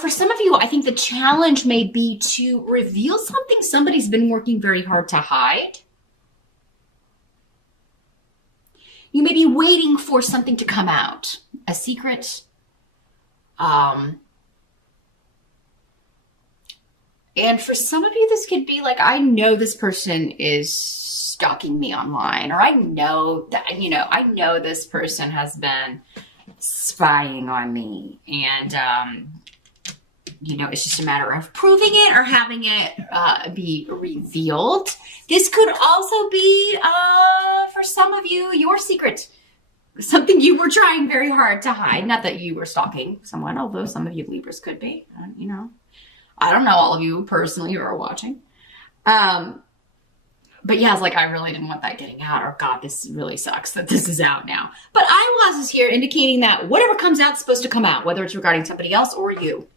For some of you, I think the challenge may be to reveal something somebody's been working very hard to hide. You may be waiting for something to come out, a secret. And for some of you, this could be like, I know this person is stalking me online, or I know that, I know this person has been spying on me. And, it's just a matter of proving it or having it be revealed. This could also be, for some of you, your secret. Something you were trying very hard to hide. Not that you were stalking someone, although some of you Libras could be. I don't know all of you personally who are watching. But yeah, it's like, I really didn't want that getting out. Or God, this really sucks that this is out now. But I was here indicating that whatever comes out is supposed to come out, whether it's regarding somebody else or you.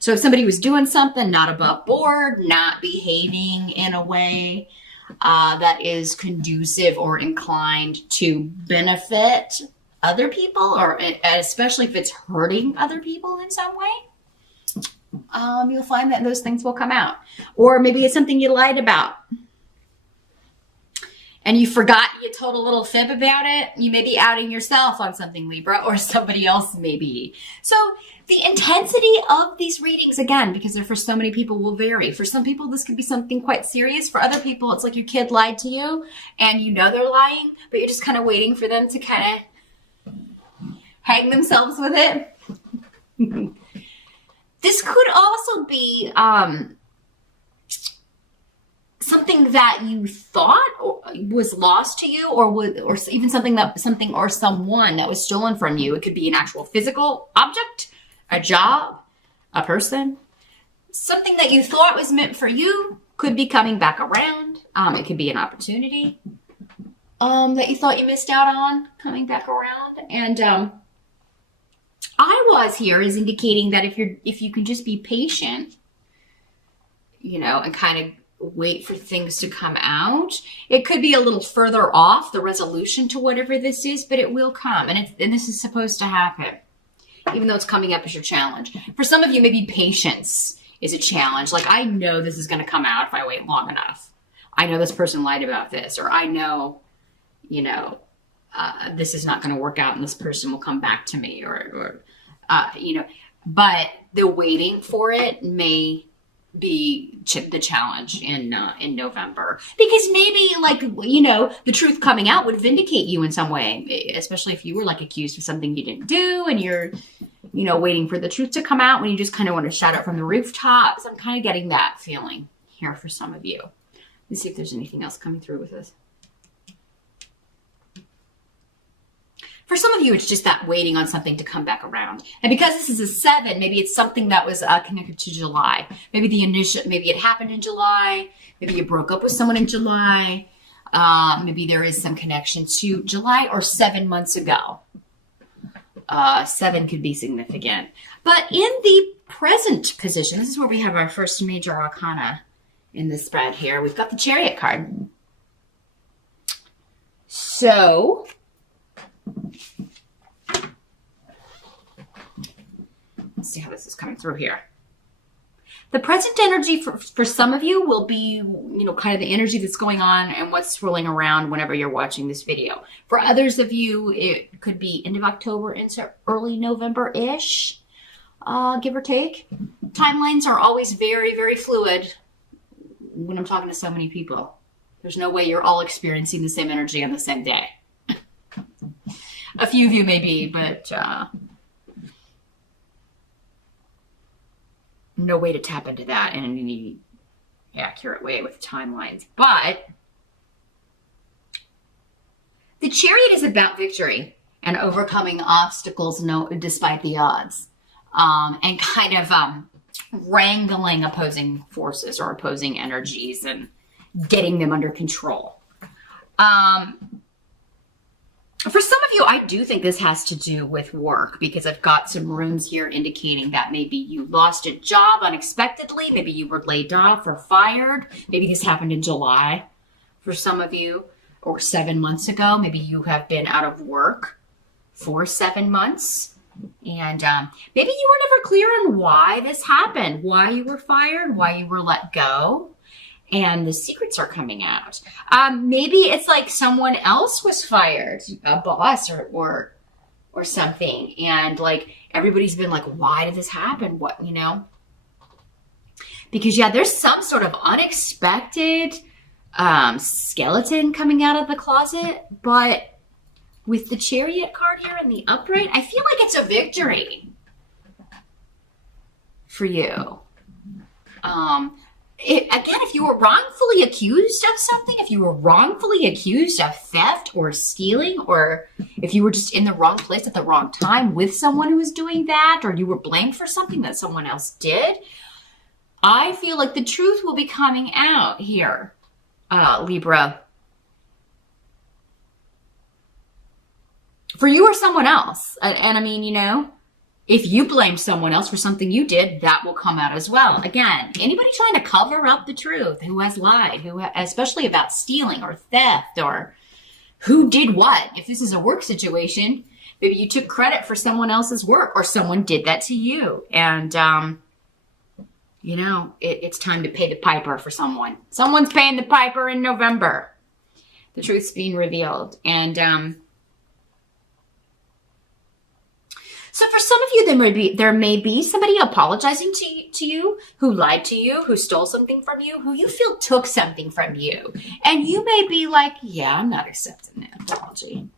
So if somebody was doing something not above board, not behaving in a way that is conducive or inclined to benefit other people, or especially if it's hurting other people in some way, you'll find that those things will come out. Or maybe it's something you lied about and you forgot, you told a little fib about it. You may be outing yourself on something, Libra, or somebody else maybe. So the intensity of these readings, again, because they're for so many people, will vary. For some people, this could be something quite serious. For other people, it's like your kid lied to you and you know they're lying, but you're just kind of waiting for them to kind of hang themselves with it. This could also be something that you thought was lost to you, or even something or someone that was stolen from you. It could be an actual physical object, a job, a person. Something that you thought was meant for you could be coming back around. It could be an opportunity that you thought you missed out on coming back around. And I was here is indicating that if you can just be patient, and kind of wait for things to come out. It could be a little further off the resolution to whatever this is, but it will come. And this is supposed to happen, even though it's coming up as your challenge. For some of you, maybe patience is a challenge. Like, I know this is going to come out if I wait long enough. I know this person lied about this, or I know, this is not going to work out and this person will come back to me, but the waiting for it may be the challenge in November, because maybe the truth coming out would vindicate you in some way, especially if you were accused of something you didn't do and you're waiting for the truth to come out when you just kind of want to shout it from the rooftops. I'm kind of getting that feeling here for some of you. Let's see if there's anything else coming through with this. For some of you, it's just that waiting on something to come back around. And because this is a 7, maybe it's something that was connected to July. Maybe maybe it happened in July. Maybe you broke up with someone in July. Maybe there is some connection to July or 7 months ago. 7 could be significant. But in the present position, this is where we have our first major arcana in the spread here. We've got the Chariot card. So let's see how this is coming through here. The present energy for some of you will be, kind of the energy that's going on and what's swirling around whenever you're watching this video. For others of you, it could be end of October into early November-ish, give or take. Timelines are always very, very fluid when I'm talking to so many people. There's no way you're all experiencing the same energy on the same day. A few of you maybe, but no way to tap into that in any accurate way with timelines. But the Chariot is about victory and overcoming obstacles despite the odds, and kind of wrangling opposing forces or opposing energies and getting them under control. For some of you, I do think this has to do with work, because I've got some runes here indicating that maybe you lost a job unexpectedly. Maybe you were laid off or fired. Maybe this happened in July for some of you, or 7 months ago. Maybe you have been out of work for 7 months. And maybe you were never clear on why this happened, why you were fired, why you were let go. And the secrets are coming out. Maybe it's like someone else was fired, a boss or something. And like everybody's been like, why did this happen? What, you know? Because yeah, there's some sort of unexpected skeleton coming out of the closet. But with the Chariot card here in the upright, I feel like it's a victory for you. Again, if you were wrongfully accused of something, if you were wrongfully accused of theft or stealing, or if you were just in the wrong place at the wrong time with someone who was doing that, or you were blamed for something that someone else did, I feel like the truth will be coming out here, Libra. For you or someone else. And I mean, you know, if you blame someone else for something you did, that will come out as well. Again, anybody trying to cover up the truth, who has lied, especially about stealing or theft or who did what. If this is a work situation, maybe you took credit for someone else's work or someone did that to you. And, you know, it's time to pay the piper for someone. Someone's paying the piper in November. The truth's being revealed. And, so for some of you, there may be somebody apologizing to you, who lied to you, who stole something from you, who you feel took something from you. And you may be like, yeah, I'm not accepting that apology.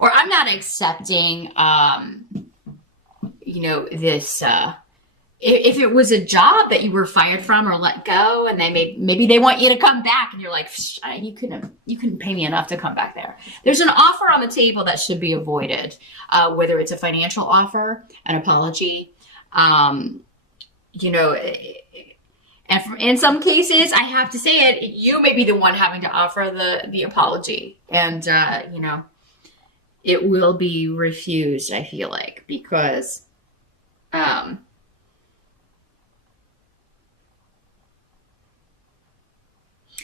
Or I'm not accepting, you know, this, if it was a job that you were fired from or let go, and maybe they want you to come back, and you're like, you couldn't pay me enough to come back there. There's an offer on the table that should be avoided, whether it's a financial offer, an apology, you know, and in some cases, I have to say it, you may be the one having to offer the apology, and you know, it will be refused, I feel like, because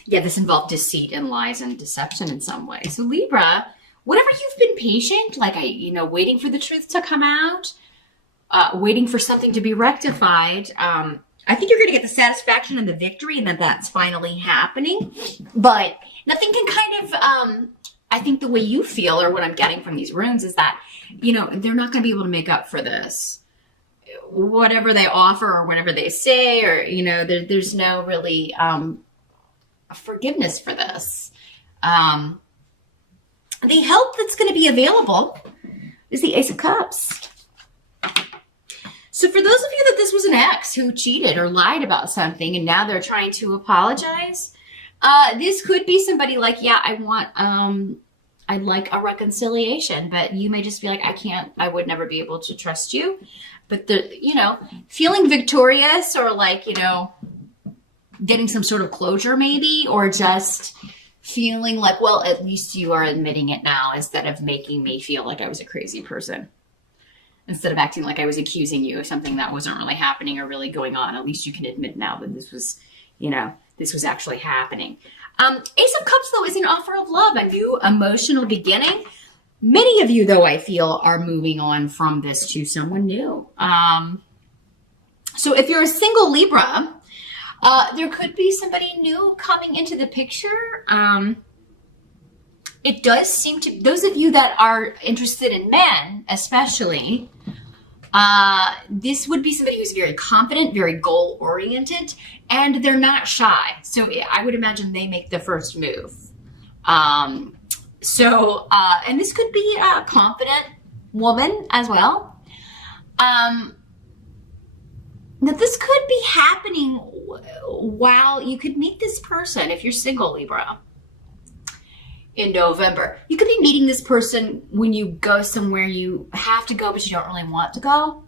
yeah, this involved deceit and lies and deception in some way. So Libra, whatever you've been patient, like waiting for the truth to come out, waiting for something to be rectified, I think you're going to get the satisfaction and the victory, and that's finally happening. But nothing can kind of, I think the way you feel, or what I'm getting from these runes, is that, you know, they're not going to be able to make up for this. Whatever they offer or whatever they say, or, you know, there's no really forgiveness for this. The help that's going to be available is the Ace of Cups. So for those of you that this was an ex who cheated or lied about something and now they're trying to apologize, this could be somebody like, yeah, I'd like a reconciliation, but you may just be like, I would never be able to trust you. But you know, feeling victorious, or like, you know, getting some sort of closure maybe, or just feeling like, well, at least you are admitting it now, instead of making me feel like I was a crazy person. Instead of acting like I was accusing you of something that wasn't really happening or really going on, at least you can admit now that this was, you know, this was actually happening. Ace of Cups, though, is an offer of love, a new emotional beginning. Many of you, though, I feel, are moving on from this to someone new. So if you're a single Libra, there could be somebody new coming into the picture. It does seem to, those of you that are interested in men, especially, this would be somebody who's very confident, very goal-oriented, and they're not shy. So I would imagine they make the first move. And this could be a confident woman as well. Now, this could be happening while you could meet this person, if you're single, Libra, in November. You could be meeting this person when you go somewhere you have to go, but you don't really want to go.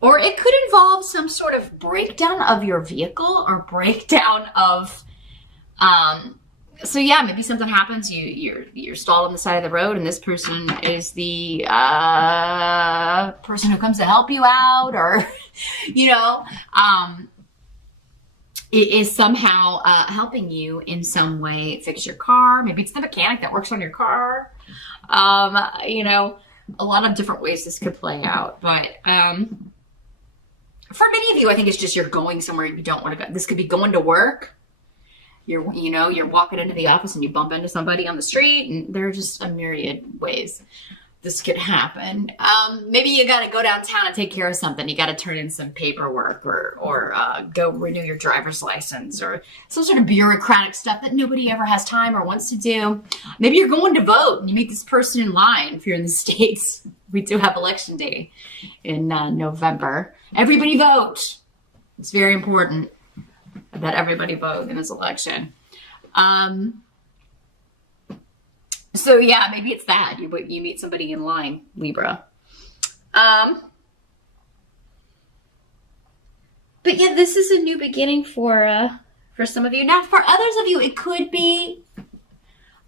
Or it could involve some sort of breakdown of your vehicle, or breakdown of, so yeah, maybe something happens, you're stalled on the side of the road, and this person is the person who comes to help you out, or, you know, it is somehow helping you in some way fix your car. Maybe it's the mechanic that works on your car. You know, a lot of different ways this could play out. But for many of you, I think it's just you're going somewhere you don't want to go. This could be going to work. You're walking into the office and you bump into somebody on the street, and there are just a myriad ways this could happen. Maybe you got to go downtown and take care of something. You got to turn in some paperwork or go renew your driver's license or some sort of bureaucratic stuff that nobody ever has time or wants to do. Maybe you're going to vote and you meet this person in line. If you're in the States, we do have election day in November. Everybody vote. It's very important that everybody vote in this election. So yeah, maybe it's that. You meet somebody in line, Libra. But yeah, this is a new beginning for some of you. Now, for others of you, it could be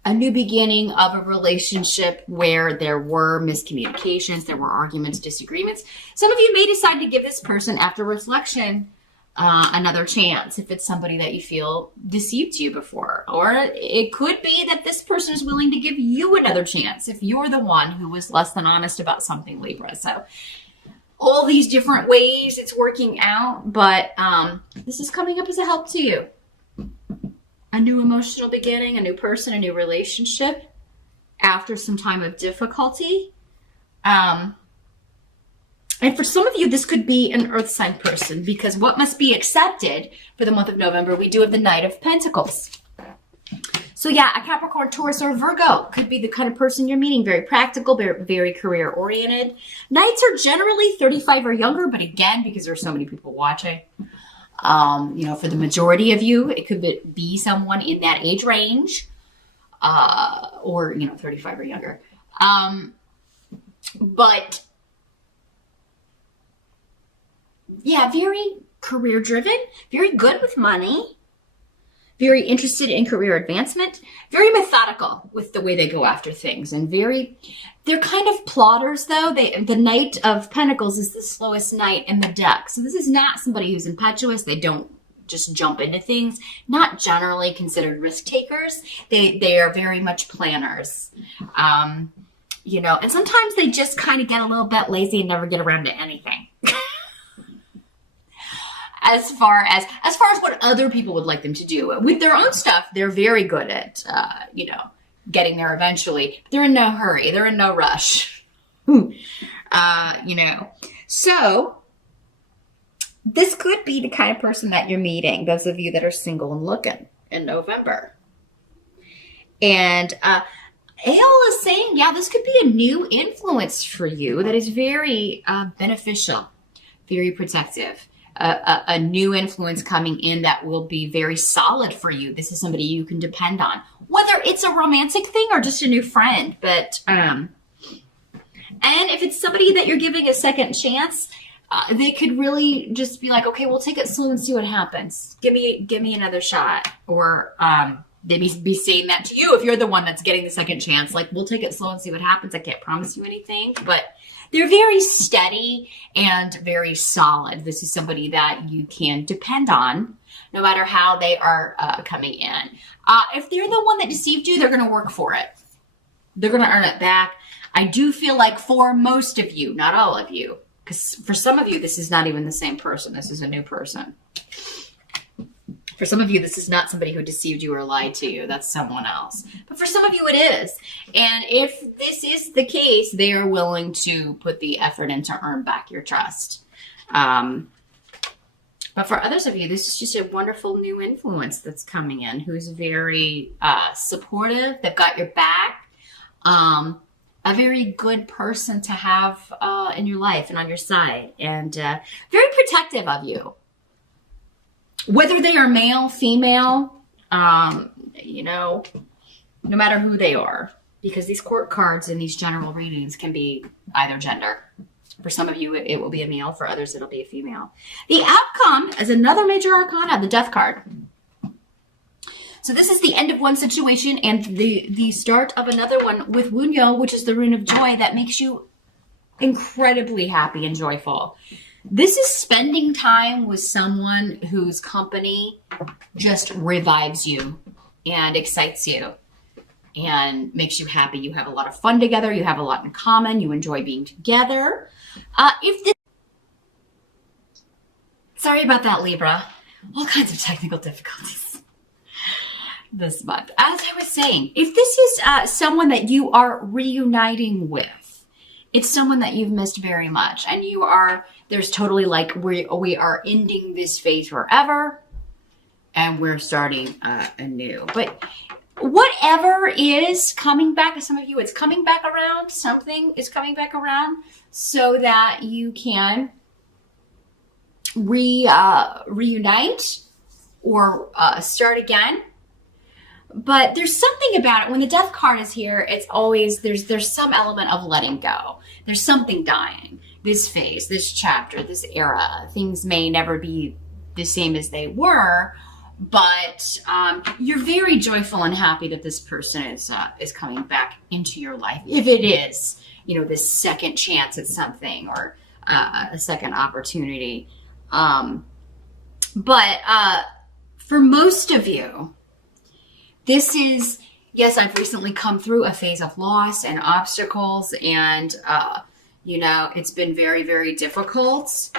a new beginning of a relationship where there were miscommunications, there were arguments, disagreements. Some of you may decide to give this person, after reflection, another chance if it's somebody that you feel deceived you before. Or it could be that this person is willing to give you another chance if you're the one who was less than honest about something, Libra. So all these different ways it's working out, but this is coming up as a help to you. A new emotional beginning, a new person, a new relationship after some time of difficulty. And for some of you, this could be an earth sign person, because what must be accepted for the month of November, we do have the Knight of Pentacles. So yeah, a Capricorn, Taurus, or Virgo could be the kind of person you're meeting. Very practical, very career oriented. Knights are generally 35 or younger, but again, because there's so many people watching, you know, for the majority of you, it could be someone in that age range, or, you know, 35 or younger. But yeah, very career driven, very good with money, very interested in career advancement, very methodical with the way they go after things, and they're kind of plotters though. The Knight of Pentacles is the slowest knight in the deck. So this is not somebody who's impetuous. They don't just jump into things, not generally considered risk takers. They are very much planners. You know, and sometimes they just kind of get a little bit lazy and never get around to anything. As far as what other people would like them to do with their own stuff, they're very good at, you know, getting there eventually. They're in no hurry. They're in no rush. You know, so this could be the kind of person that you're meeting. Those of you that are single and looking in November. And Ale is saying, yeah, this could be a new influence for you that is very beneficial, very protective. A new influence coming in that will be very solid for you. This is somebody you can depend on, whether it's a romantic thing or just a new friend. But and if it's somebody that you're giving a second chance, they could really just be like, okay, we'll take it slow and see what happens. Give me another shot. Or they be saying that to you if you're the one that's getting the second chance. Like, we'll take it slow and see what happens. I can't promise you anything, but they're very steady and very solid. This is somebody that you can depend on no matter how they are coming in. If they're the one that deceived you, they're going to work for it. They're going to earn it back. I do feel like for most of you, not all of you, because for some of you, this is not even the same person. This is a new person. For some of you, this is not somebody who deceived you or lied to you. That's someone else. But for some of you, it is. And if this is the case, they are willing to put the effort in to earn back your trust. But for others of you, this is just a wonderful new influence that's coming in, who's very supportive. They've got your back. A very good person to have in your life and on your side. And very protective of you. Whether they are male, female, you know, no matter who they are, because these court cards and these general readings can be either gender. For some of you, it will be a male. For others, it'll be a female. The outcome is another major arcana, the Death card. So this is the end of one situation and the start of another one with Wunyo, which is the rune of joy that makes you incredibly happy and joyful. This is spending time with someone whose company just revives you and excites you and makes you happy. You have a lot of fun together. You have a lot in common. You enjoy being together. Sorry about that, Libra. All kinds of technical difficulties this month. As I was saying, if this is someone that you are reuniting with, it's someone that you've missed very much, and there's totally like we are ending this phase forever and we're starting anew. But whatever is coming back, to some of you, it's coming back around. Something is coming back around so that you can reunite or start again. But there's something about it. When the death card is here, it's always, there's some element of letting go. There's something dying. This phase, this chapter, this era, things may never be the same as they were, but you're very joyful and happy that this person is coming back into your life. If it is, this second chance at something or a second opportunity. But for most of you, this is, yes, I've recently come through a phase of loss and obstacles, and, it's been very, very difficult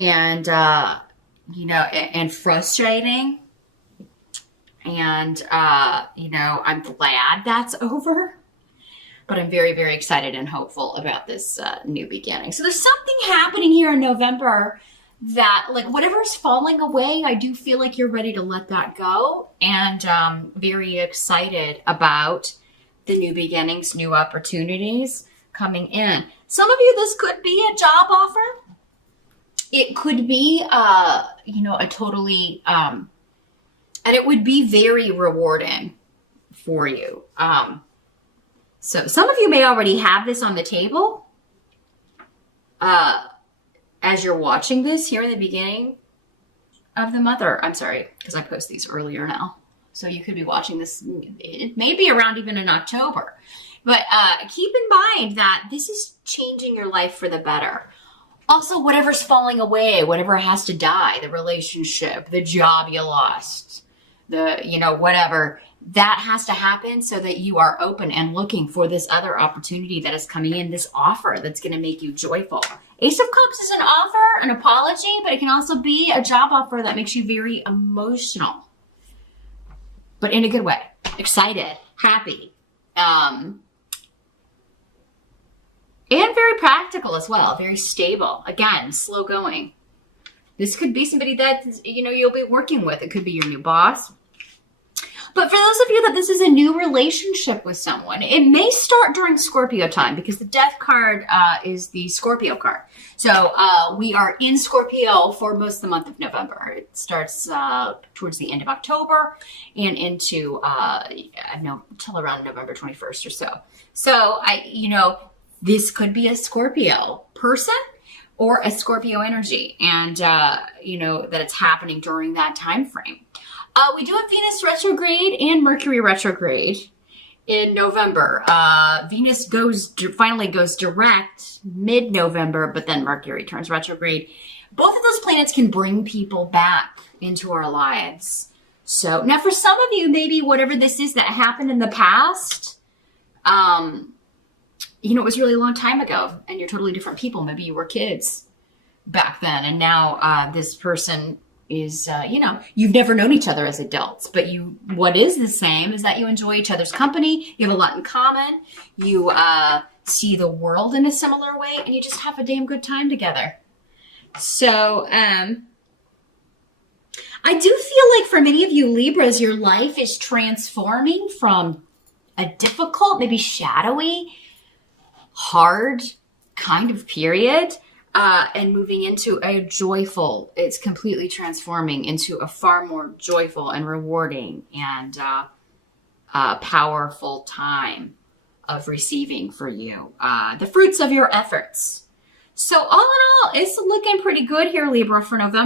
and, and frustrating. And, I'm glad that's over, but I'm very, very excited and hopeful about this new beginning. So there's something happening here in November that, like, whatever's falling away, I do feel like you're ready to let that go, and very excited about the new beginnings, new opportunities coming in. Some of you, this could be a job offer. It could be, a totally, and it would be very rewarding for you. So some of you may already have this on the table. As you're watching this here in the beginning of the month, or I'm sorry, because I post these earlier now. So you could be watching this, it may be around even in October. But keep in mind that this is changing your life for the better. Also, whatever's falling away, whatever has to die, the relationship, the job you lost, whatever, that has to happen so that you are open and looking for this other opportunity that is coming in, this offer that's going to make you joyful. Ace of Cups is an offer, an apology, but it can also be a job offer that makes you very emotional, but in a good way, excited, happy, and very practical as well, very stable. Again, slow going. This could be somebody that, you'll be working with. It could be your new boss. But for those of you that this is a new relationship with someone, it may start during Scorpio time, because the death card is the Scorpio card. So we are in Scorpio for most of the month of November. It starts towards the end of October and into, till around November 21st or so. So this could be a Scorpio person or a Scorpio energy, and that it's happening during that time frame. We do have Venus retrograde and Mercury retrograde in November. Venus finally goes direct mid-November, but then Mercury turns retrograde. Both of those planets can bring people back into our lives. So now for some of you, maybe whatever this is that happened in the past, it was really a long time ago, and you're totally different people. Maybe you were kids back then, and now this person is, you've never known each other as adults, but what is the same is that you enjoy each other's company. You have a lot in common. You see the world in a similar way, and you just have a damn good time together. So I do feel like for many of you Libras, your life is transforming from a difficult, maybe shadowy, hard kind of period, and moving into a joyful, it's completely transforming into a far more joyful and rewarding and powerful time of receiving for you the fruits of your efforts. So all in all, it's looking pretty good here, Libra, for November.